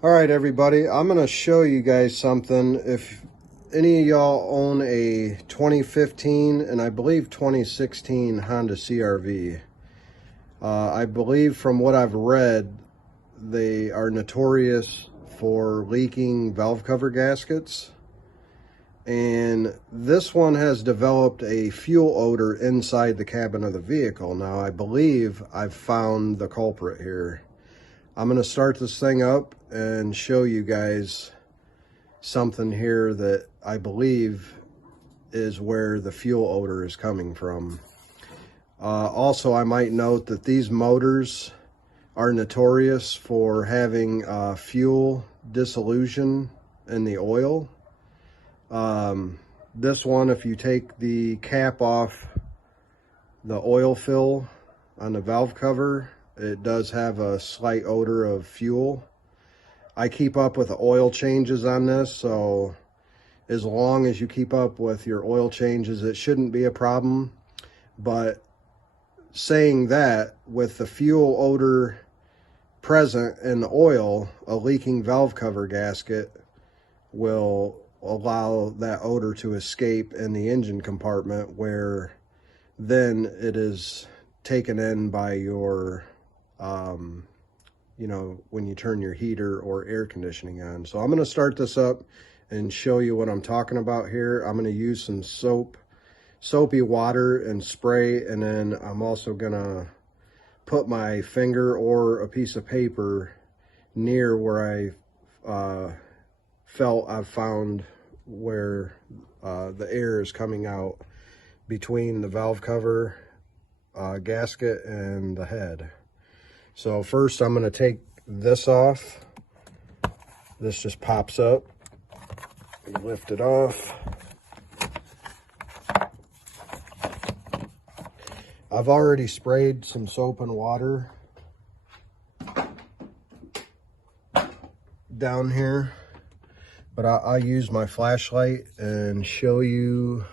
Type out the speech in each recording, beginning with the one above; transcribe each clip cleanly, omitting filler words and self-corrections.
All right, everybody, I'm going to show you guys something. If any of y'all own a 2015 and I believe 2016 Honda CRV, I believe from what I've read, they are notorious for leaking valve cover gaskets. And this one has developed a fuel odor inside the cabin of the vehicle. Now, I believe I've found the culprit here. I'm going to start this thing up and show you guys something here that I believe is where the fuel odor is coming from. Also, I might note that these motors are notorious for having fuel dissolution in the oil. This one, if you take the cap off the oil fill on the valve cover, it does have a slight odor of fuel. I keep up with the oil changes on this, so as long as you keep up with your oil changes, it shouldn't be a problem. But saying that, with the fuel odor present in the oil, a leaking valve cover gasket will allow that odor to escape in the engine compartment, where then it is taken in by your when you turn your heater or air conditioning on. So I'm going to start this up and show you what I'm talking about here. I'm going to use some soapy water and spray, and then I'm also going to put my finger or a piece of paper near where I've found where the air is coming out between the valve cover gasket and the head. So first I'm going to take this off. This just pops up. You lift it off. I've already sprayed some soap and water down here, but I'll use my flashlight and show you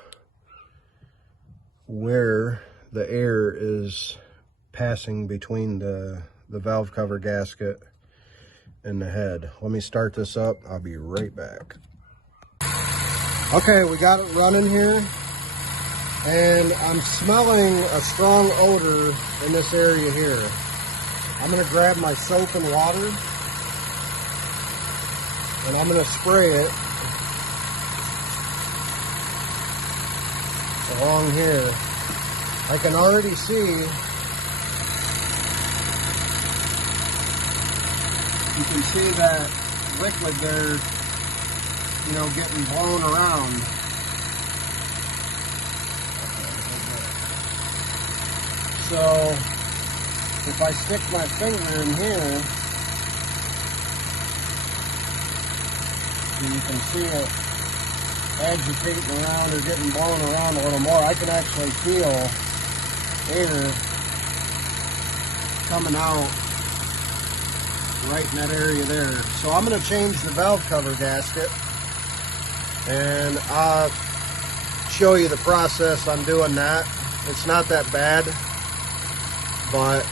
where the air is passing between the valve cover gasket and the head. Let me start this up. I'll be right back. Okay, we got it running here, and I'm smelling a strong odor in this area here. I'm going to grab my soap and water, and I'm going to spray it along here. I can already see, you can see that liquid there, getting blown around. So if I stick my finger in here, you can see it agitating around or getting blown around a little more. I can actually feel air coming out right in that area there. So I'm going to change the valve cover gasket, and I'll show you the process I'm doing that. It's not that bad, but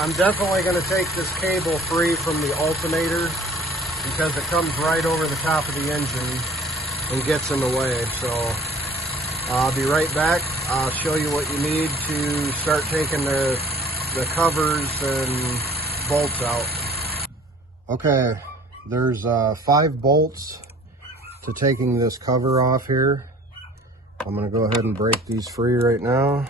I'm definitely going to take this cable free from the alternator, because it comes right over the top of the engine and gets in the way. So I'll be right back. I'll show you what you need to start taking the covers and bolts out. Okay, there's 5 bolts to taking this cover off here. I'm going to go ahead and break these free right now.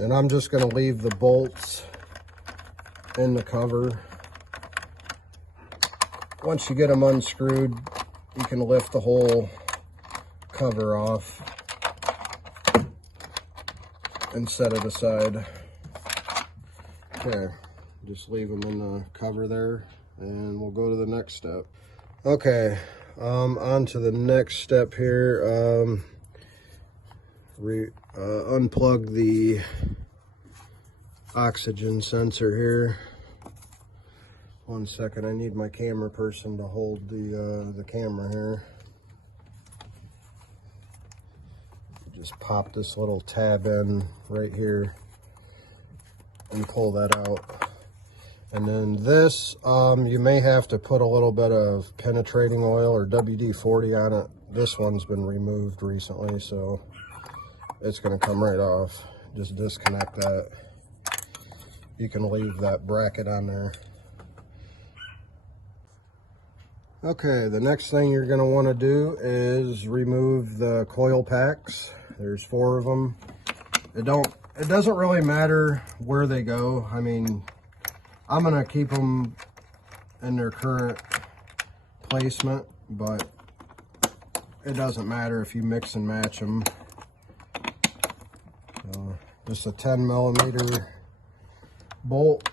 And I'm just going to leave the bolts in the cover. Once you get them unscrewed, you can lift the whole cover off and set it aside. Okay, just leave them in the cover there. and we'll go to the next step. Okay, on to the next step here. Unplug the oxygen sensor here. 1 second, I need my camera person to hold the camera here. Just pop this little tab in right here and pull that out. And then this, you may have to put a little bit of penetrating oil or WD-40 on it. This one's been removed recently, so it's going to come right off. Just disconnect that. You can leave that bracket on there. Okay, the next thing you're going to want to do is remove the coil packs. There's 4 of them. It doesn't really matter where they go. I mean, I'm going to keep them in their current placement, but it doesn't matter if you mix and match them. So, just a 10mm bolt,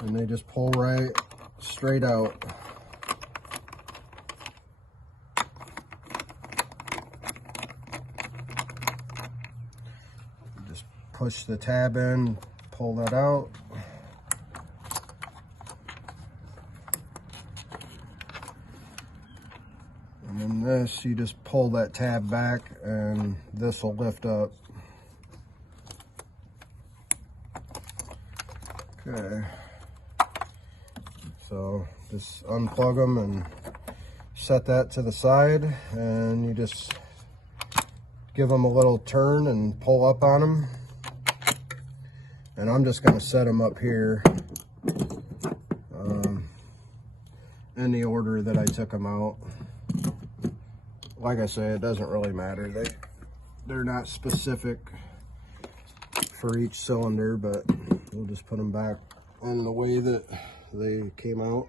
and they just pull right straight out. Just push the tab in, pull that out. And then this, you just pull that tab back and this will lift up. Okay, so just unplug them and set that to the side, and you just give them a little turn and pull up on them. And I'm just going to set them up here in the order that I took them out. Like I say, it doesn't really matter. They're not specific for each cylinder, but we'll just put them back in the way that they came out.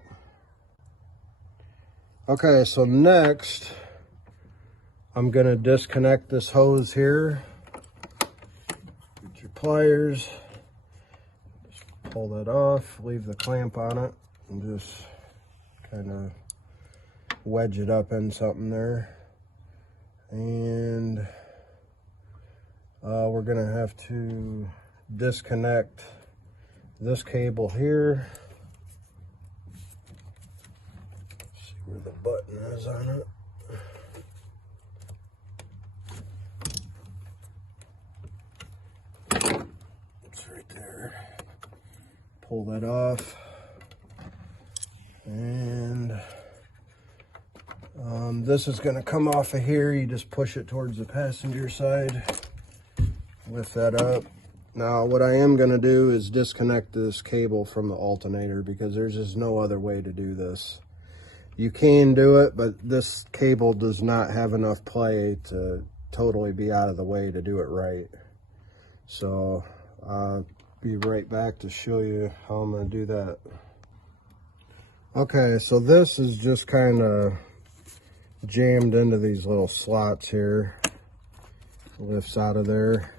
Okay, so next I'm going to disconnect this hose here. Get your pliers, just pull that off, leave the clamp on it, and just kind of wedge it up in something there. And we're going to have to disconnect this cable here. See where the button is on it. It's right there. Pull that off. And this is going to come off of here. You just push it towards the passenger side. Lift that up. Now what I am going to do is disconnect this cable from the alternator, because there's just no other way to do this. You can do it, but this cable does not have enough play to totally be out of the way to do it right. So I'll be right back to show you how I'm going to do that. Okay, so this is just kind of jammed into these little slots here. Lifts out of there.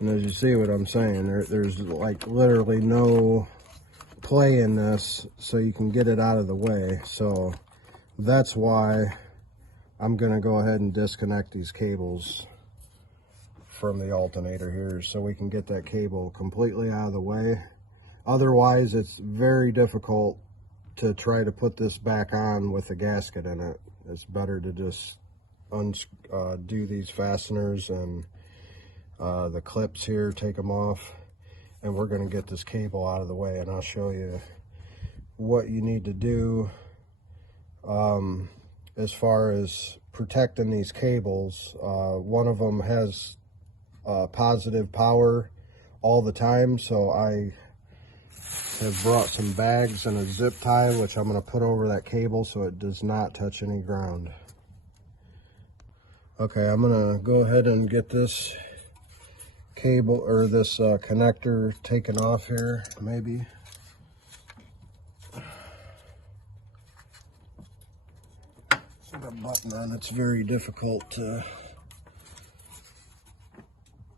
And as you see what I'm saying, there's like literally no play in this, so you can get it out of the way. So that's why I'm going to go ahead and disconnect these cables from the alternator here, so we can get that cable completely out of the way. Otherwise, it's very difficult to try to put this back on with a gasket in it. It's better to just undo these fasteners and the clips here, take them off, and we're going to get this cable out of the way, and I'll show you what you need to do as far as protecting these cables. One of them has positive power all the time, so I have brought some bags and a zip tie, which I'm going to put over that cable so it does not touch any ground. Okay, I'm going to go ahead and get this cable, or this connector, taken off here. Maybe the button on it's very difficult to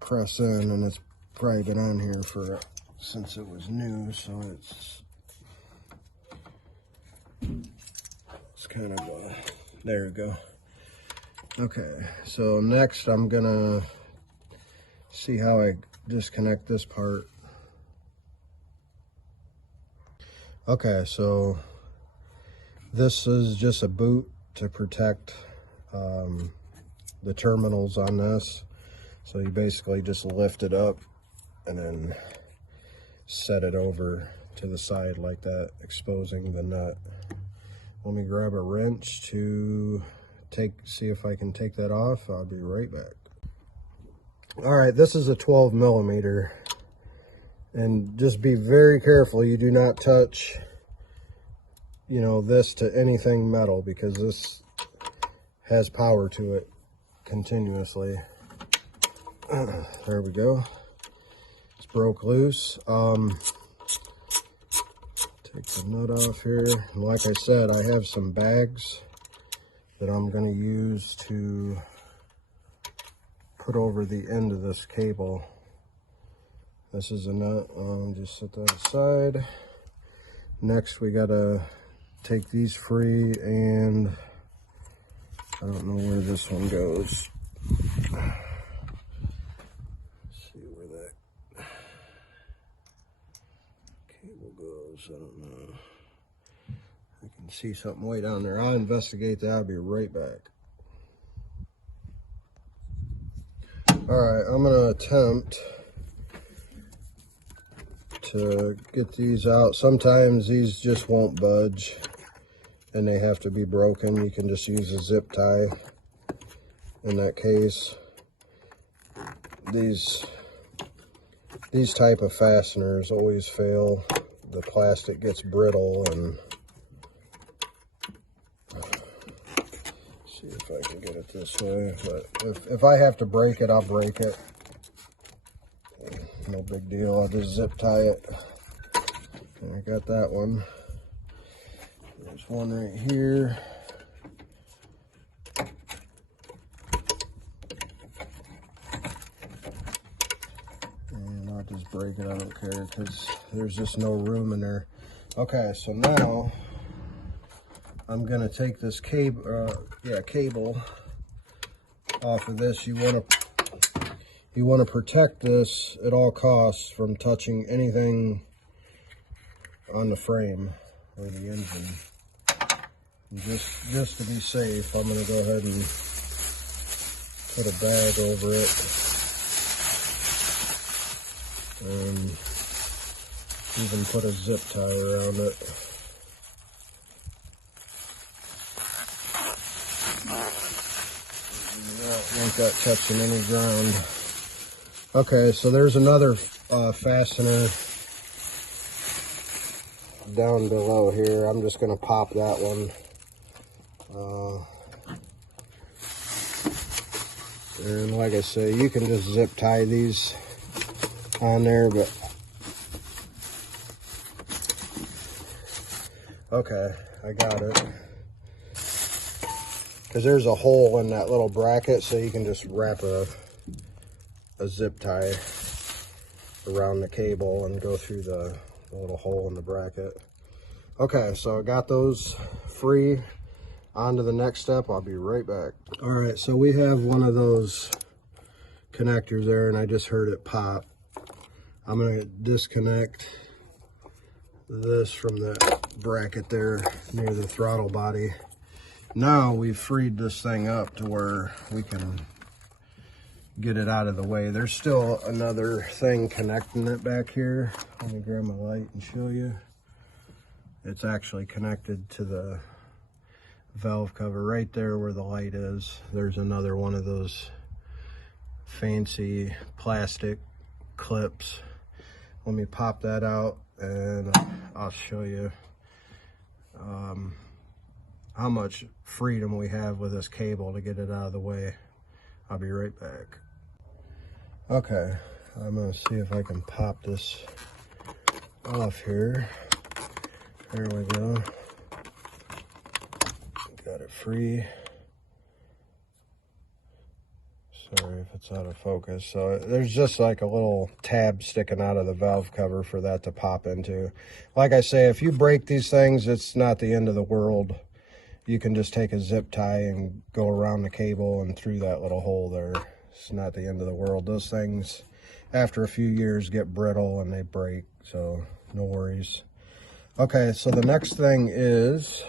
press in, and it's probably been on here for since it was new, so it's kind of there we go. Okay, so next I'm gonna see how I disconnect this part. Okay, so this is just a boot to protect the terminals on this. So you basically just lift it up and then set it over to the side like that, exposing the nut. Let me grab a wrench to see if I can take that off. I'll be right back. All right, this is a 12 millimeter, and just be very careful you do not touch, you know, this to anything metal, because this has power to it continuously. There we go. It's broke loose. Take the nut off here. And like I said, I have some bags that I'm going to use to put over the end of this cable. This is a nut. Just set that aside. Next, we got to take these free, and I don't know where this one goes. I don't know. I can see something way down there. I'll investigate that. I'll be right back. Alright, I'm going to attempt to get these out. Sometimes these just won't budge and they have to be broken. You can just use a zip tie in that case. These type of fasteners always fail. The plastic gets brittle, and see if I can get it this way. But if I have to break it, I'll break it. No big deal. I'll just zip tie it. And I got that one. There's one right here. Just break it, I don't care, because there's just no room in there. Okay, so now I'm gonna take this cable off of this. You want to protect this at all costs from touching anything on the frame or the engine. And just to be safe, I'm gonna go ahead and put a bag over it. And even put a zip tie around it. Ain't got touching any ground. Okay, so there's another fastener down below here. I'm just going to pop that one. And like I say, you can just zip tie these on there, but okay, I got it. Because there's a hole in that little bracket, so you can just wrap a zip tie around the cable and go through the little hole in the bracket. Okay, so I got those free. On to the next step. I'll be right back. All right, so we have one of those connectors there, and I just heard it pop. I'm going to disconnect this from the bracket there near the throttle body. Now we've freed this thing up to where we can get it out of the way. There's still another thing connecting it back here. Let me grab my light and show you. It's actually connected to the valve cover right there where the light is. There's another one of those fancy plastic clips. Let me pop that out and I'll show you how much freedom we have with this cable to get it out of the way. I'll be right back. Okay, I'm gonna see if I can pop this off here. There we go. Got it free. So Sorry if it's out of focus. So there's just like a little tab sticking out of the valve cover for that to pop into. Like I say, if you break these things, it's not the end of the world. You can just take a zip tie and go around the cable and through that little hole there. It's not the end of the world. Those things, after a few years, get brittle and they break, so no worries. Okay, so the next thing is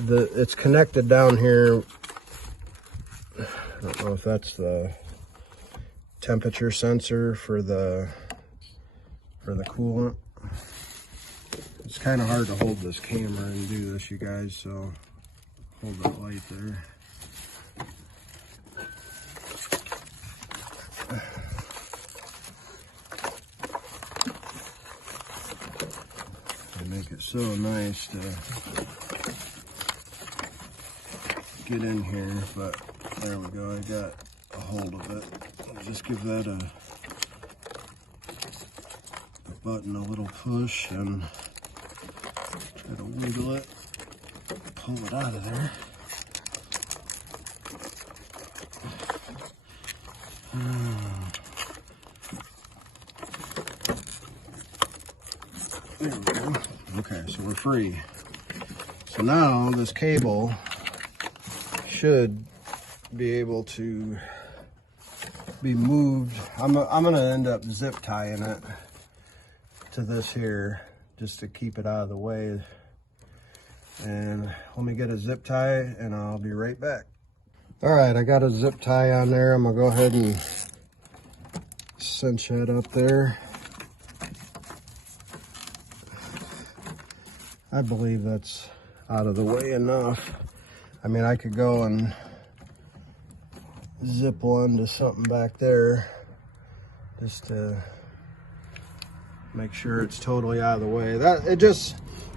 it's connected down here. I don't know if that's the temperature sensor for the coolant. It's kind of hard to hold this camera and do this, you guys, so hold that light there. They make it so nice to get in here, but there we go, I got a hold of it. I'll just give that a button a little push and try to wiggle it, pull it out of there. There we go. Okay, so we're free. So now this cable should be able to be moved. I'm gonna end up zip tying it to this here just to keep it out of the way. And let me get a zip tie and I'll be right back. All right, I got a zip tie on there. I'm gonna go ahead and cinch that up there. I believe that's out of the way enough. I mean, I could go and zip one to something back there just to make sure it's totally out of the way.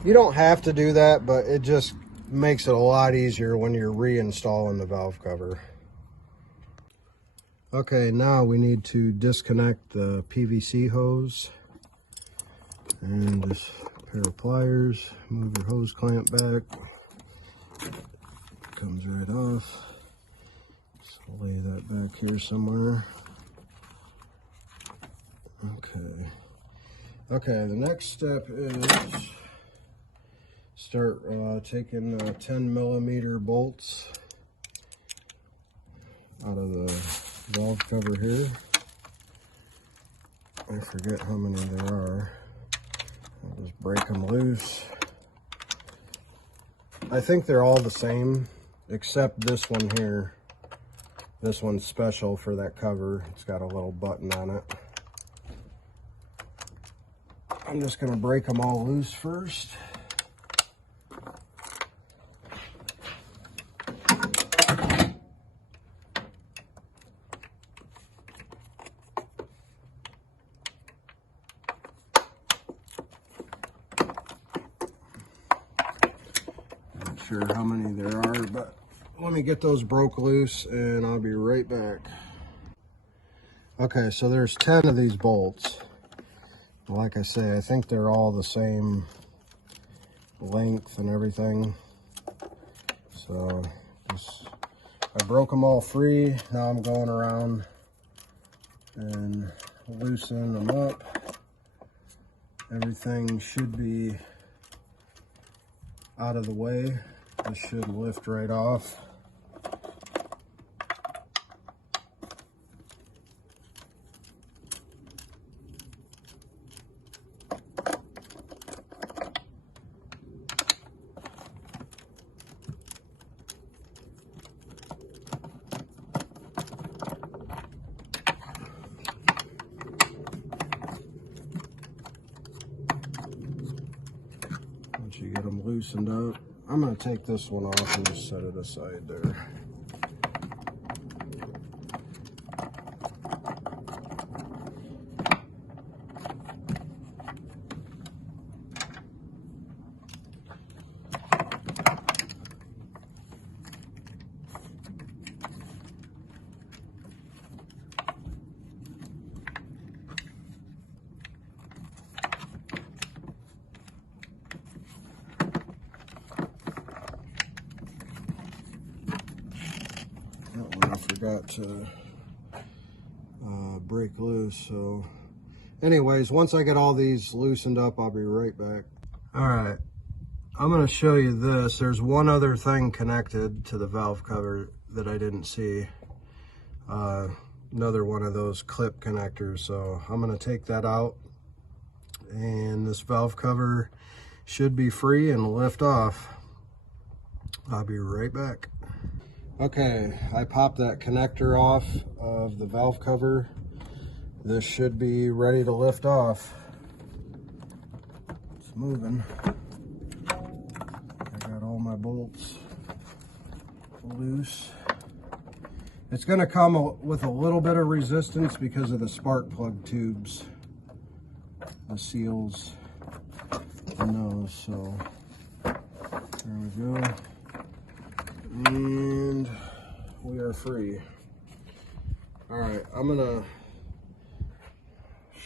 You don't have to do that, but it just makes it a lot easier when you're reinstalling the valve cover. Okay, now we need to disconnect the PVC hose. And just a pair of pliers, move your hose clamp back. Comes right off. So lay that back here somewhere. Okay, the next step is start taking 10mm bolts out of the valve cover here. I forget how many there are. I'll just break them loose. I think they're all the same, except this one here. This one's special for that cover. It's got a little button on it. I'm just going to break them all loose first. Not sure how many there are, but let me get those broke loose and I'll be right back. Okay, so there's 10 of these bolts. Like I say, I think they're all the same length and everything. So I broke them all free. Now I'm going around and loosening them up. Everything should be out of the way. This should lift right off. Once you get them loosened up, I'm going to take this one off and just set it aside there. forgot to break loose. So anyways, once I get all these loosened up, I'll be right back. All right, I'm going to show you this. There's one other thing connected to the valve cover that I didn't see. Another one of those clip connectors. So I'm going to take that out, and this valve cover should be free and lift off. I'll be right back. Okay, I popped that connector off of the valve cover. This should be ready to lift off. It's moving. I got all my bolts loose. It's going to come with a little bit of resistance because of the spark plug tubes, the seals in those. So there we go, and we are free. All right, I'm gonna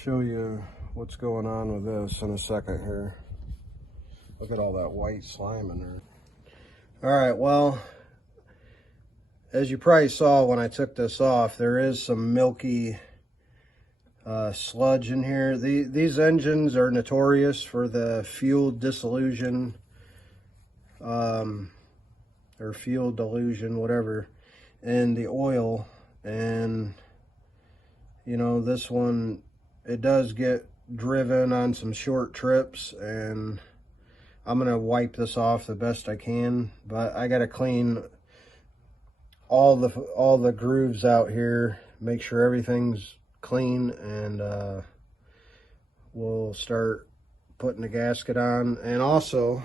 show you what's going on with this in a second here. Look at all that white slime in there. All right, well, as you probably saw when I took this off, there is some milky sludge in here. These engines are notorious for the fuel dissolution, or fuel dilution, whatever, in the oil. And you know, this one, it does get driven on some short trips, and I'm gonna wipe this off the best I can, but I gotta clean all the grooves out here, make sure everything's clean, and we'll start putting the gasket on. And also,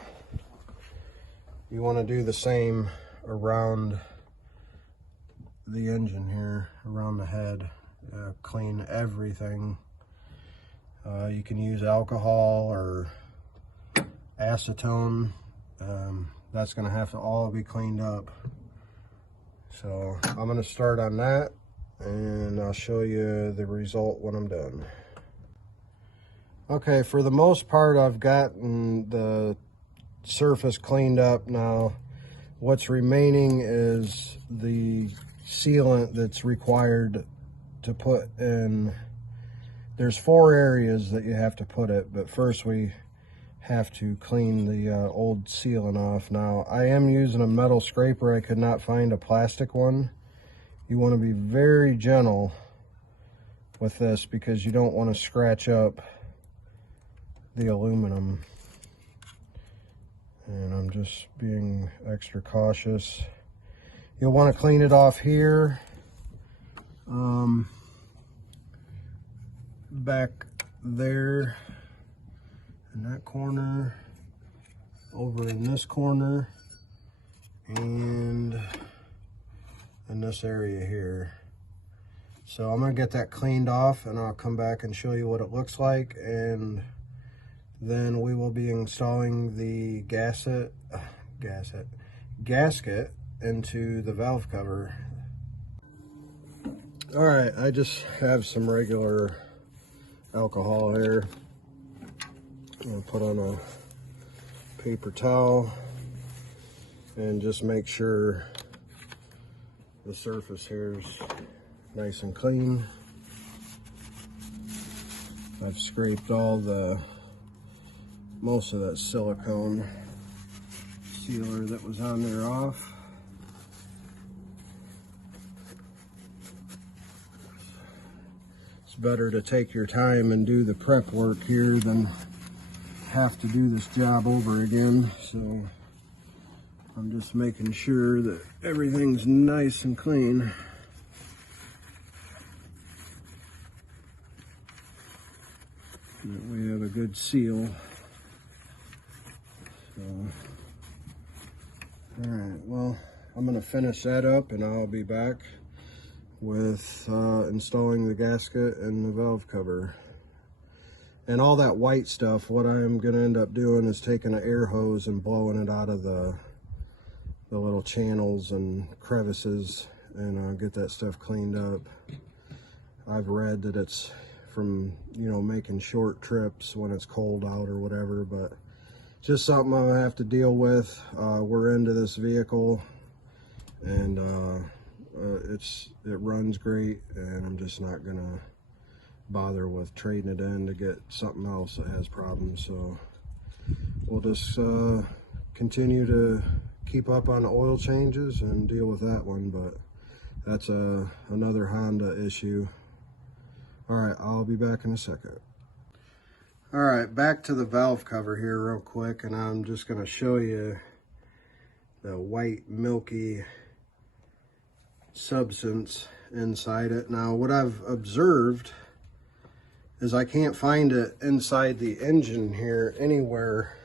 you want to do the same around the engine here, around the head. Clean everything. You can use alcohol or acetone. That's going to have to all be cleaned up. So I'm going to start on that, and I'll show you the result when I'm done. Okay, for the most part, I've gotten the surface cleaned up. Now, what's remaining is the sealant that's required to put in. There's 4 areas that you have to put it, but first we have to clean the old sealant off. Now, I am using a metal scraper. I could not find a plastic one. You want to be very gentle with this because you don't want to scratch up the aluminum. And I'm just being extra cautious. You'll want to clean it off here, back there, in that corner, over in this corner, and in this area here. So I'm going to get that cleaned off, and I'll come back and show you what it looks like, and then we will be installing the gasket into the valve cover. All right, I just have some regular alcohol here. I'm gonna put on a paper towel and just make sure the surface here is nice and clean. I've scraped all most of that silicone sealer that was on there off. It's better to take your time and do the prep work here than have to do this job over again. So I'm just making sure that everything's nice and clean. That we have a good seal. So, all right, well, I'm going to finish that up, and I'll be back with installing the gasket and the valve cover. And all that white stuff, what I'm going to end up doing is taking an air hose and blowing it out of the little channels and crevices, and get that stuff cleaned up. I've read that it's from, you know, making short trips when it's cold out or whatever, but just something I'm gonna have to deal with. We're into this vehicle, and it runs great, and I'm just not gonna bother with trading it in to get something else that has problems. So we'll just continue to keep up on the oil changes and deal with that one, but that's another Honda issue. All right, I'll be back in a second. All right, back to the valve cover here real quick, and I'm just gonna show you the white milky substance inside it. Now, what I've observed is I can't find it inside the engine here anywhere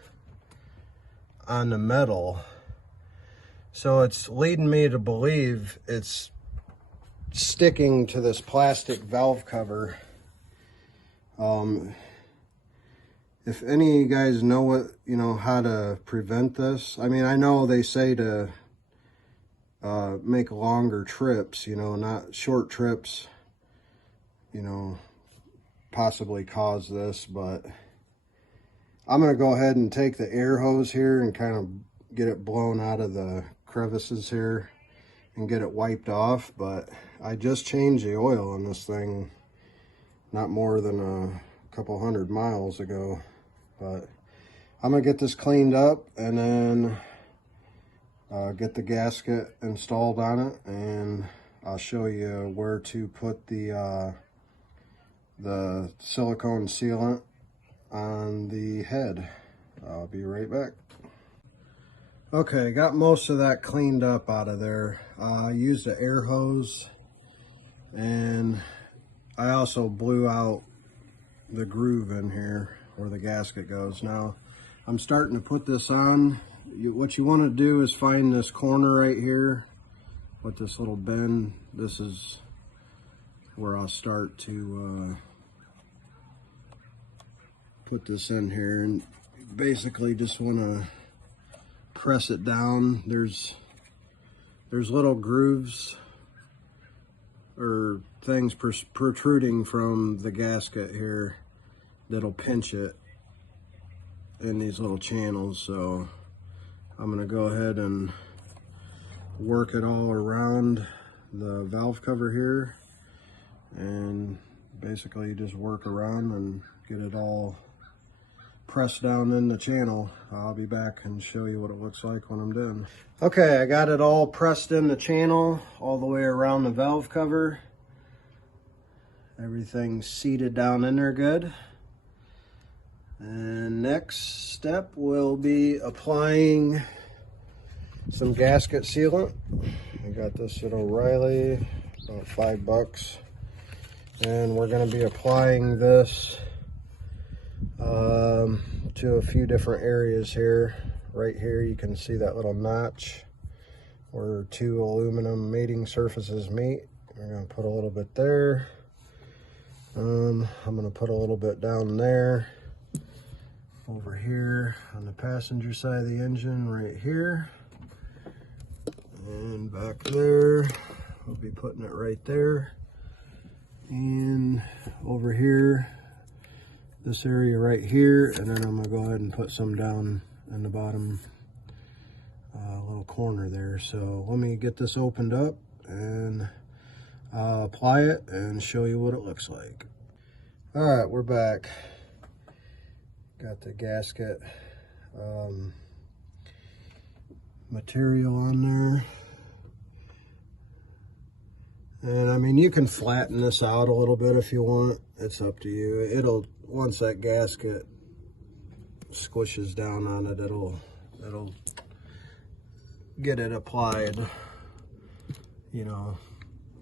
on the metal. So it's leading me to believe it's sticking to this plastic valve cover. If any of you guys know what, how to prevent this, I mean, I know they say to make longer trips, not short trips, possibly cause this, but I'm going to go ahead and take the air hose here and kind of get it blown out of the crevices here and get it wiped off. But I just changed the oil on this thing not more than a couple 100 miles ago. But I'm going to get this cleaned up and then get the gasket installed on it, and I'll show you where to put the silicone sealant on the head. I'll be right back. Okay, got most of that cleaned up out of there. I used the air hose, and I also blew out the groove in here where the gasket goes. Now I'm starting to put this on. What you want to do is find this corner right here with this little bend. This is where I'll start to put this in here, and basically just want to press it down. There's little grooves or things protruding from the gasket here that'll pinch it in these little channels. So I'm going to go ahead and work it all around the valve cover here, and basically just work around and get it all pressed down in the channel. I'll be back and show you what it looks like when I'm done. Okay, I got it all pressed in the channel all the way around the valve cover. Everything's seated down in there good. And next step will be applying some gasket sealant. I got this at O'Reilly, about $5. And we're going to be applying this to a few different areas here. Right here you can see that little notch where two aluminum mating surfaces meet. We're going to put a little bit there. I'm going to put a little bit down there. Over here on the passenger side of the engine right here. And back there, we'll be putting it right there. And over here, this area right here, and then I'm gonna go ahead and put some down in the bottom little corner there. So let me get this opened up and I'll apply it and show you what it looks like. All right, we're back. Got the gasket material on there. And I mean, you can flatten this out a little bit if you want. It's up to you. It'll, once that gasket squishes down on it, it'll get it applied, to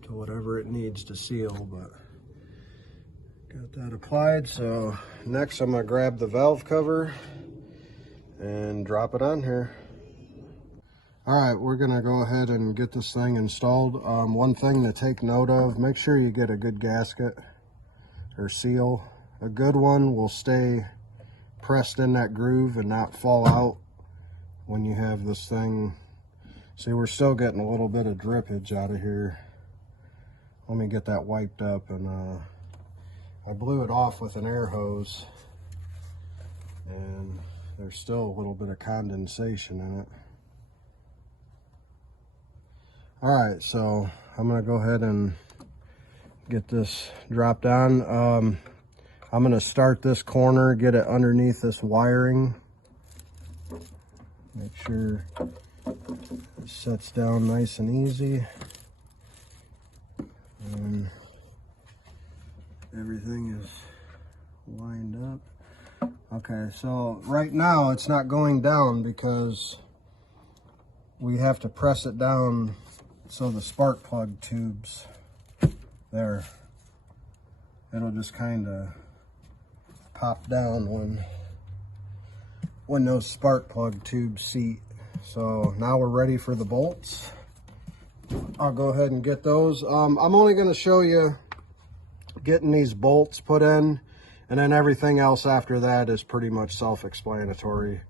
whatever it needs to seal. But got that applied. So next I'm gonna grab the valve cover and drop it on here. All right, we're gonna go ahead and get this thing installed. One thing to take note of, make sure you get a good gasket or seal. A good one will stay pressed in that groove and not fall out when you have this thing. See, we're still getting a little bit of drippage out of here. Let me get that wiped up, and I blew it off with an air hose, and there's still a little bit of condensation in it. All right, so I'm gonna go ahead and get this dropped on. I'm gonna start this corner, get it underneath this wiring. Make sure it sets down nice and easy. And everything is lined up. Okay, so right now it's not going down because we have to press it down so the spark plug tubes there, it'll just kind of pop down when those spark plug tubes seat. So now we're ready for the bolts. I'll go ahead and get those. I'm only going to show you getting these bolts put in, and then everything else after that is pretty much self-explanatory.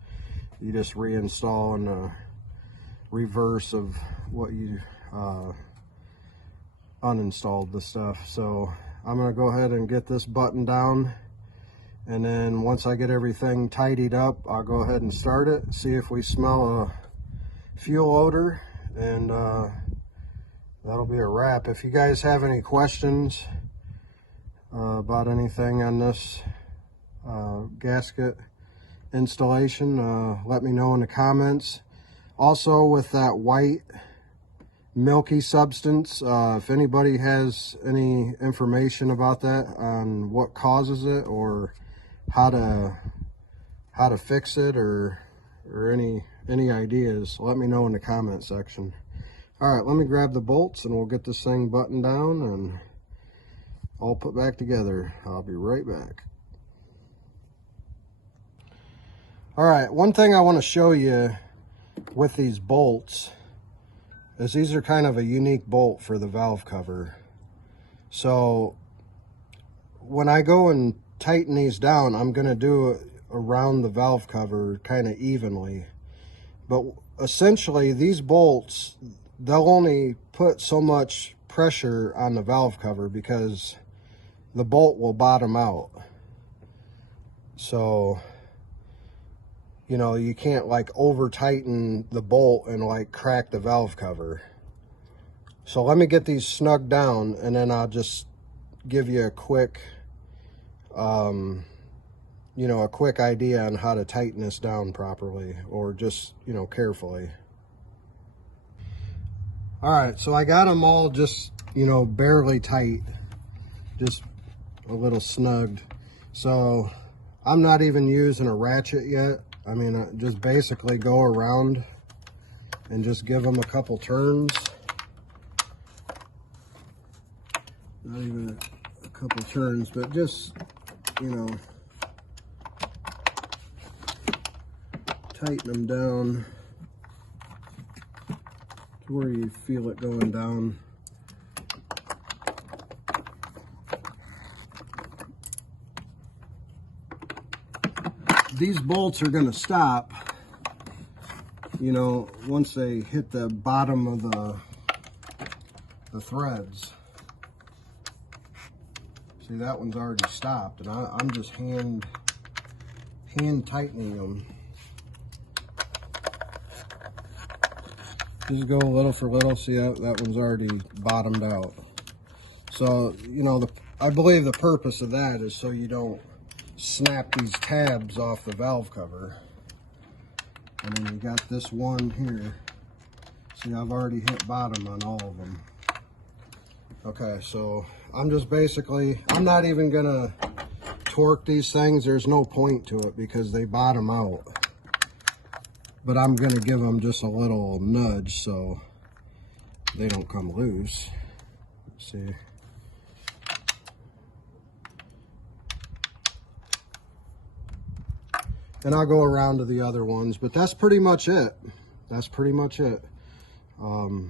You just reinstall in the reverse of what you uninstalled the stuff. So I'm going to go ahead and get this button down, and then once I get everything tidied up, I'll go ahead and start it, see if we smell a fuel odor, and that'll be a wrap. If you guys have any questions about anything on this gasket installation, let me know in the comments. Also, with that white milky substance, if anybody has any information about that, on what causes it or how to fix it, or any ideas, let me know in the comment section. All right, let me grab the bolts and we'll get this thing buttoned down and all put back together. I'll be right back. All right, one thing I want to show you with these bolts is these are kind of a unique bolt for the valve cover. So when I go and tighten these down, I'm going to do it around the valve cover kind of evenly. But essentially these bolts, they'll only put so much pressure on the valve cover because the bolt will bottom out. So, you know, you can't like over tighten the bolt and like crack the valve cover. So let me get these snugged down, and then I'll just give you a quick you know, a quick idea on how to tighten this down properly, or just, you know, carefully. All right, so I got them all just, you know, barely tight, just a little snugged. So I'm not even using a ratchet yet. I mean, I just basically go around and just give them a couple turns. Not even a couple turns, but just, you know, tighten them down to where you feel it going down. These bolts are going to stop, you know, once they hit the bottom of the threads. See, that one's already stopped, and I'm just hand tightening them. Just go little for little. See, that one's already bottomed out. So, you know, I believe the purpose of that is so you don't snap these tabs off the valve cover. And then you got this one here. See, I've already hit bottom on all of them. Okay, so I'm just basically, I'm not even gonna torque these things. There's no point to it because they bottom out. But I'm gonna give them just a little nudge so they don't come loose. Let's see. And I'll go around to the other ones, but that's pretty much it. That's pretty much it. I'll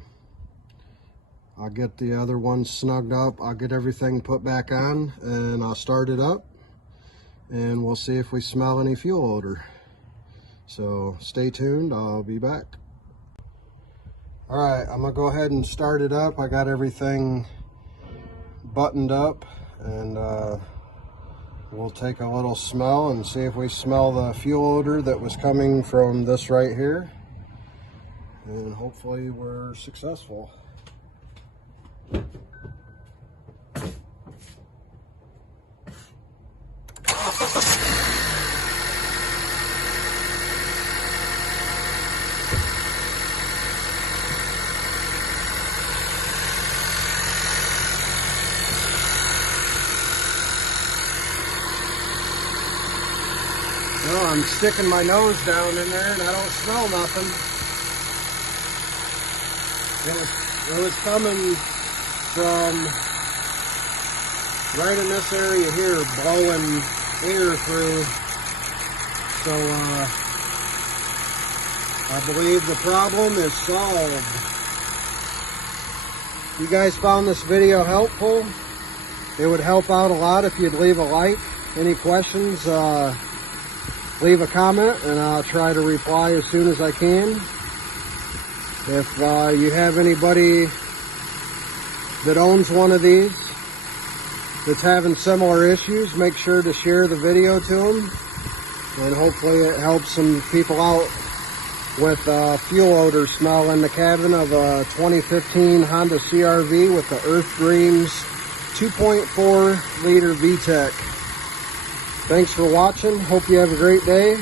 get the other ones snugged up. I'll get everything put back on, and I'll start it up, and we'll see if we smell any fuel odor. So stay tuned, I'll be back. All right, I'm gonna go ahead and start it up. I got everything buttoned up, and we'll take a little smell and see if we smell the fuel odor that was coming from this right here. And hopefully we're successful. Well, I'm sticking my nose down in there and I don't smell nothing. It was coming from right in this area here, blowing air through. So I believe the problem is solved. If you guys found this video helpful, it would help out a lot if you'd leave a like. Any questions, leave a comment and I'll try to reply as soon as I can. If you have anybody that owns one of these that's having similar issues, make sure to share the video to them, and hopefully it helps some people out with fuel odor smell in the cabin of a 2015 Honda CRV with the Earth Dreams 2.4 liter VTEC. Thanks for watching. Hope you have a great day.